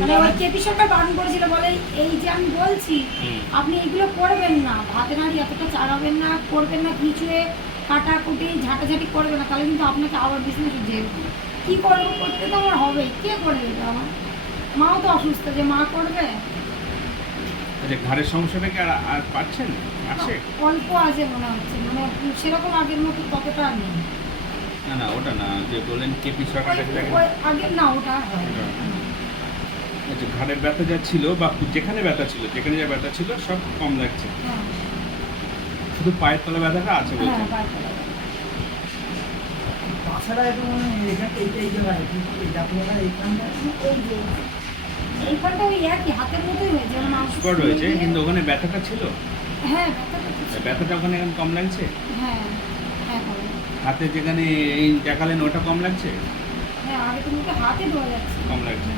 মানে ওই কেপি সরকার বারণ করেছিল, বলে এই যে আমি বলছি আপনি এইগুলো করবেন না, ভাতে নাড়ি এতটা চাড়াবেন না, করবেন না কিছুয়ে কাটাকুটি ঝাঁটাঝাঁটি করবে না, তাহলে কিন্তু আপনাকে আবার বিজনেস যে কী করবো, করতে তো আমার হবে, কে করে দেবে আমার? মাও তো অসুস্থ, যে মা করবে? আচ্ছা, ঘাড়ের সমস্যাটা কি আর পাচ্ছেন? আছে? অল্প আছে মনে হচ্ছে, মানে সেরকম আগের মতো ততটা নেই। না না, ওটা না, যে বললেন কেপি সরকারটা যেটা আগের না, ওটা হয় না। আচ্ছা, ঘাড়ের ব্যথা যা ছিল বা যেখানে ব্যথা ছিল, যেখানে যা ব্যথা ছিল সব কম লাগছে, হ্যাঁ শুধু পায়ের তলা ব্যথাটা আছে বলছেন? হ্যাঁ, পায়ের তলায়। বাসাটা একটু মানে এখানে এই জায়গায় এই আপনারা এইখানটা এই যে এইখানটা ওই একই হাতের মতোই হয়েছে, মানে মাংস স্পট হয়েছে, কিন্তু ওখানে ব্যথাটা ছিল, হ্যাঁ ব্যথাটা তো ছিল। ব্যথাটা ওখানে এখন কম লাগছে? হ্যাঁ হ্যাঁ করে। হাতে যেখানে এই দেখালেন ওটা কম লাগছে? হ্যাঁ আগে তো মুখে হাতে ধোয়া যাচ্ছে। কম লাগছে।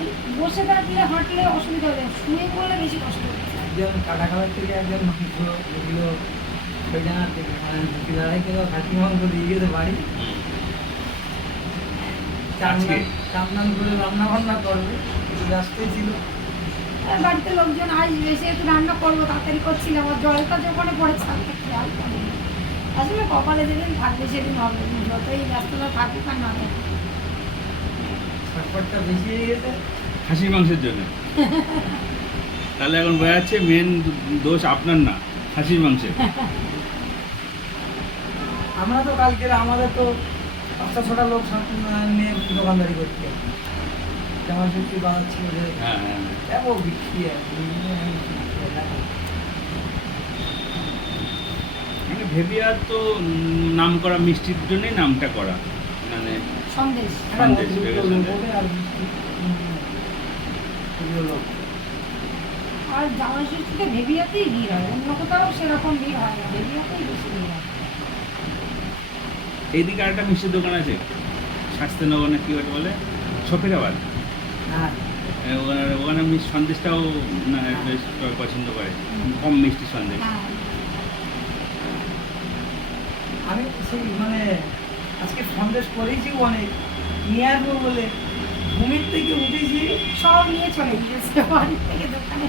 এই বসে থাকলে হাঁটলে অসুবিধা হবে, শুয়ে পড়লে বেশি কষ্ট হচ্ছে। একজন কাটা খাবার থেকে একজন মাংস যেগুলো ওই জায়গা থেকে মানে 2-2.5 কিলো খাসি মাংস দিয়ে গেছে বাড়ি, আজকে? চান্দান করে রান্না বান্না করবে, একটু ব্যস্তই ছিল। আর বাড়িতে লোকজন আসবে, সে একটু রান্না করবো, তাড়াতাড়ি করছিলাম, আর জলটা যখন পড়ে ছাড়তে খেয়াল করিনি। আসলে কপালে যেদিন থাকবে সেদিন হবে, যতই ব্যস্ততা থাকুক আর না থাকুক। ছটপটটা বেশি হয়ে গেছে। খাসির মাংসের জন্য? তাহলে এখন বোঝা যাচ্ছে মেন দোষ আপনার না, খাসির মাংসের। আমরা তো কালকে আমাদের তো 5-6টা লোক নিয়ে দোকানদারি করতে যেমন সত্যি বানাচ্ছিল যে হ্যাঁ হ্যাঁ। দেখো বিক্রি মানে ভেবিয়ার তো নাম করা মিষ্টির জন্যই নামটা করা, মানে সন্দেশ। সন্দেশ, ভেবে সন্দেশ। আর বিক্রি লোক আর জামা ষষ্ঠীতে ভেবিয়াতেই ভিড় হয়, অন্য কোথাও সেরকম ভিড় হয় না, ভেবিয়াতেই বেশি ভিড় হয়। এইদিকে আরেকটা মিষ্টির দোকান আছে, স্বাস্থ্যনগর না কি ওটা বলে, সফিরাবাদ। হ্যাঁ ওখানে সন্দেশটাও না বেশ সবাই পছন্দ করে, কম মিষ্টি সন্দেশ। হ্যাঁ আমি সেই মানে আজকে সন্দেশ করেছি অনেক নিয়ে আসবো বলে ঘুমের থেকে উঠেছি সব নিয়ে চলে গিয়েছে বাড়ি থেকে দোকানে।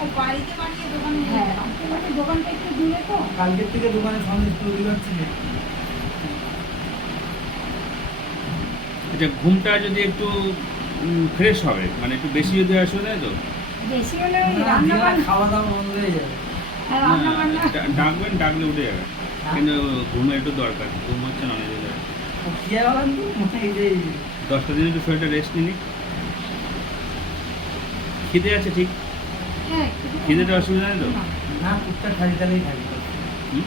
ও বাড়িতে বানিয়ে দোকানে নিয়ে যেতাম, কিন্তু দোকানটা একটু দূরে তো। কালকের থেকে দোকানে সন্দেশ তৈরি করছি না। আচ্ছা, ঘুমটা যদি একটু ফ্রেশ হবে, মানে একটু বেশি যদি আসে, তাই তো? বেশি হলে ওই রান্না বান্না, খাওয়া দাওয়া বন্ধ হয়ে যাবে। হ্যাঁ, রান্না বান্না ডাকবেন, ডাকলে উঠে যাবে, কিন্তু ঘুমের একটু দরকার, ঘুম হচ্ছে না অনেক জায়গায়। কি বলেন তো মানে এই যে 10টা দিন একটু শরীরটা রেস্ট নিনি। খিদে আছে ঠিক? হ্যাঁ খিদেটা অসুবিধা নেই তো? না, না টুকটাক খালি তালেই থাকি, হুম?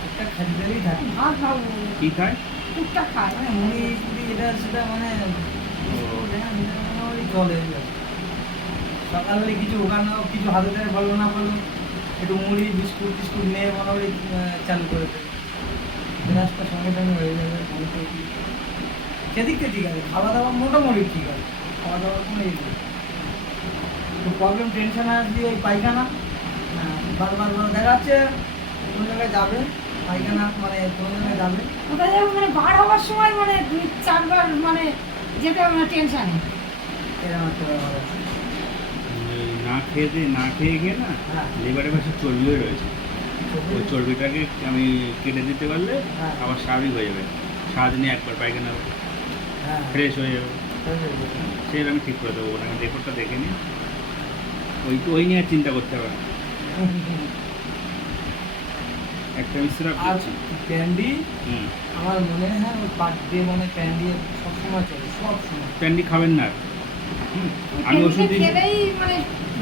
টুকটাক খালি তালেই থাকি ভাত ভালো কি খায়? টুকটাক খায়, মানে মুড়ি টুড়ি এটা সেটা মানে ওই চলে সকালবেলা কিছু ওখানে কিছু হাতে দেয় বলো না বলো একটু মুড়ি বিস্কুট টিস্কুট নিয়ে মোটামুটি চালু করে দেয়, গ্লাসটা সঙ্গে সঙ্গে হয়ে যাবে। সেদিকটা ঠিক আছে, খাওয়া দাওয়া মোটামুটি ঠিক আছে, খাওয়া দাওয়ার কোনো ইয়ে নেই। তো প্রবলেম টেনশন আসবে ওই পায়খানা, বারবার দেখা যাচ্ছে কোনো জায়গায় যাবে পায়খানা, মানে কোনো জায়গায় যাবে ওটা যেমন মানে বার হওয়ার সময় মানে 2-4 বার মানে যেতে হবে না টেনশানে। এরকম একটা ব্যাপার আছে। না খেয়ে গিয়ে না, হ্যাঁ। লিভারের পাশে চর্বিও রয়েছে, ওই চর্বিটাকে আমি কেটে দিতে পারলে হ্যাঁ। আবার স্বাভাবিক হয়ে যাবে, সারাদিনে একবার পায়খানা হবে, হ্যাঁ ফ্রেশ হয়ে যাবে। হয়ে যাবে। সেটা আমি ঠিক করে দেবো, ওখানে রেকর্ডটা দেখে নিই, ওই নিয়ে আর চিন্তা করতে হবে না। একটা মিশ্রা আর ক্যান্ডি হুম, আমার মনে হয় ওই বার্থডে মানে ক্যান্ডি সবসময় চলে সবসময়। ক্যান্ডি খাবেন না। হুম, ওই আমি ওষুধ ক্যান্ডিটা দিই, খেলেই মানে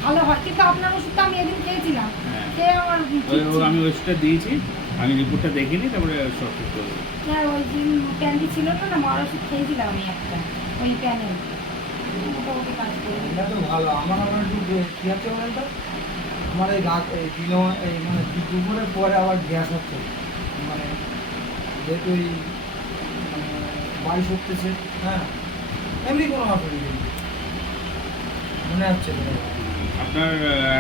ভালো হয়, কিন্তু আপনার ওষুধটা আমি এদিন খেয়েছিলাম, হ্যাঁ। খেয়ে আমার ঠিক ছিল। আমি ওষুধটা দিয়েছি, আমি রিপোর্টটা দেখে নিই, তারপরে সব ঠিক করবো। হ্যাঁ ওই দিন ক্যান্ডি ছিল না, মার ওষুধ খেয়েছিলাম আমি একটা, ওই প্যানেল মোটামুটি কাজ করে। এটা তো ভালো। আমার আবার একটু কী হচ্ছে বলেন তো, আমার এই রাত এই দিনও এই মানে দুপুরের পরে আবার গ্যাস হচ্ছে, মানে যেহেতু এই মানে বাড়ি সরতেছে, হ্যাঁ এমনি কোনো অসুবিধা নেই মনে হচ্ছে তো। আপনার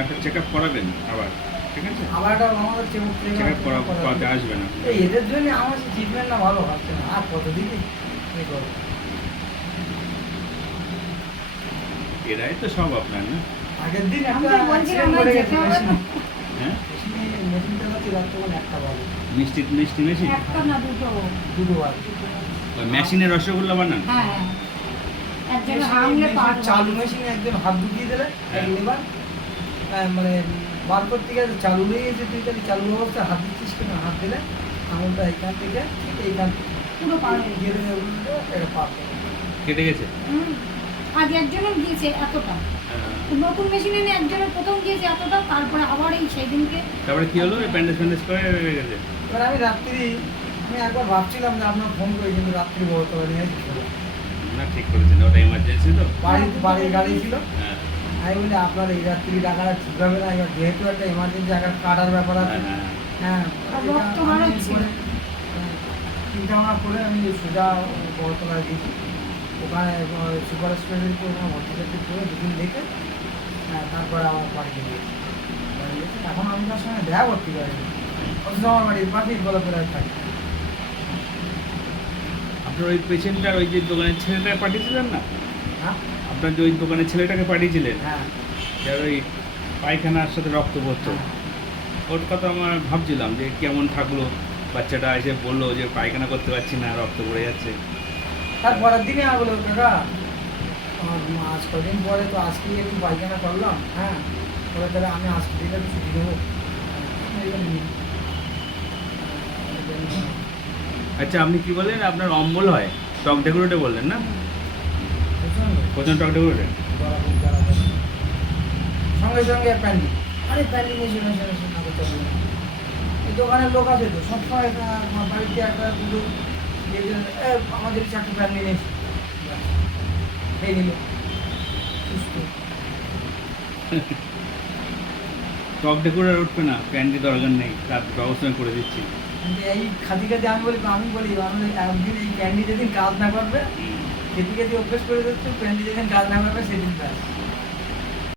একটা চেক আপ করাবেন আবার, ঠিক আছে? আবার একটা আমাদের চেক আপ করাতে আসবেন আপনি। এই এদের জন্য আমার ট্রিটমেন্ট না ভালো হচ্ছে না, আর কতদিন কি করবো? এরাই তো সব আপনার না? আগের দিন আমি একটা তো বলছিলাম accident না, করে যেতে গেছে হবে মেশিনে। না। হ্যাঁ? মেশিন চালাতে রাত্রে একটা বাজে, মিষ্টি মেশিন? একটা না দুটো। দুটো বাজে। ওই মেশিনে রসগোল্লা বানান? হ্যাঁ হ্যাঁ। একজন মেশিনে- হামলে মেশিনে পার চালু মেশিনে একজন হাত ঢুকিয়ে দিলে হ্যাঁ। লেবার, মানে বার করতে গেছে চালু হয়ে গেছে, তুই তাহলে চালু অবস্থায় হাত দিচ্ছিস কেন? হাত দিলে আঙুলটা এইখান থেকে ঠিক এইখান থেকে পুরো পার হয়ে গিয়ে দেবে উল্টো, এটা পার করে। কেটে গেছে? হুম। আগে একজনের গিয়েছে এতটা, হ্যাঁ। নতুন মেশিন এনে একজনের প্রথম গিয়েছে এতটা, তারপরে আবার এই সেই দিনকে তারপরে কি হলো? ব্যান্ডেজ করে হয়ে গেছে? এবার আমি একবার ভাবছিলাম যে আপনার ফোন করে, কিন্তু রাত্রি বড় তোলা নিয়ে ছিল, না, ঠিক করেছেন, ওটা ইমার্জেন্সি তো। বাড়ির গাড়ি ছিল। হ্যাঁ আমি বলি আপনার এই রাত্রি টাকাটা ঠিক হবে না, এবার যেহেতু একটা ইমার্জেন্সি একটা কাটার ব্যাপার আছে। হ্যাঁ, হ্যাঁ, আর এটা রক্ত আমি বাড়াচ্ছে। করে, চিন্তা ভাবনা করে আমি সোজা বড়তলায় দিয়েছি, ওখানে সুপার স্পেশালিটি ওখানে ভর্তি করে দুদিন দেখে তারপরে আমার বাড়িতে গিয়েছি। এখন আমি তার সঙ্গে দেখা করতে পারি, অথচ আমার বাড়ির পাশেই গোলাপের থাকি। আপনার ওই পেশেন্টটার ওই যে দোকানের ছেলেটাকে পাঠিয়েছিলেন না? হ্যাঁ আপনার যে ওই দোকানের ছেলেটাকে পাঠিয়েছিলেন, হ্যাঁ যার ওই পায়খানার সাথে রক্ত পড়তো, ওর কথা আমার ভাবছিলাম যে কেমন থাকলো। বাচ্চাটা এসে বললো যে পায়খানা করতে পারছি না, রক্ত পড়ে যাচ্ছে। তারপরের দিনে আর বললো কাকা আমার আজ কদিন পরে তো আজকেই একটু পায়খানা করলাম, হ্যাঁ বলে তাহলে আমি আজকে দিলে একটু ছুটি দেবো। আচ্ছা, আপনি কি বললেন আপনার অম্বল হয়? টক ডেকোরেটে বললেন না? প্রচন্ড টক ডেকোরেটে? সঙ্গে সঙ্গে প্যান্ডি, আরে প্যান্ডি নিয়ে শুনে শুনে শুনে করতে হবে না। এই দোকানের লোক আছে তো সবসময় আমার বাড়িতে একটা দুটো আমাদের চারটে প্যান্ডি নিয়েছি, খেয়ে নিল সুস্থ। টক ডেকোরেট উঠবে না, ক্যান্ডি দরকার নেই, তার ব্যবস্থা আমি করে দিচ্ছি। কিন্তু এই খাদি আমি বলি আমি একদিন এই ক্যান্ডি যেদিন কাজ না করবে, খেতে খেতে অভ্যেস করে দিচ্ছে, ক্যান্ডি যেদিন কাজ না করবে সেদিন ব্যাস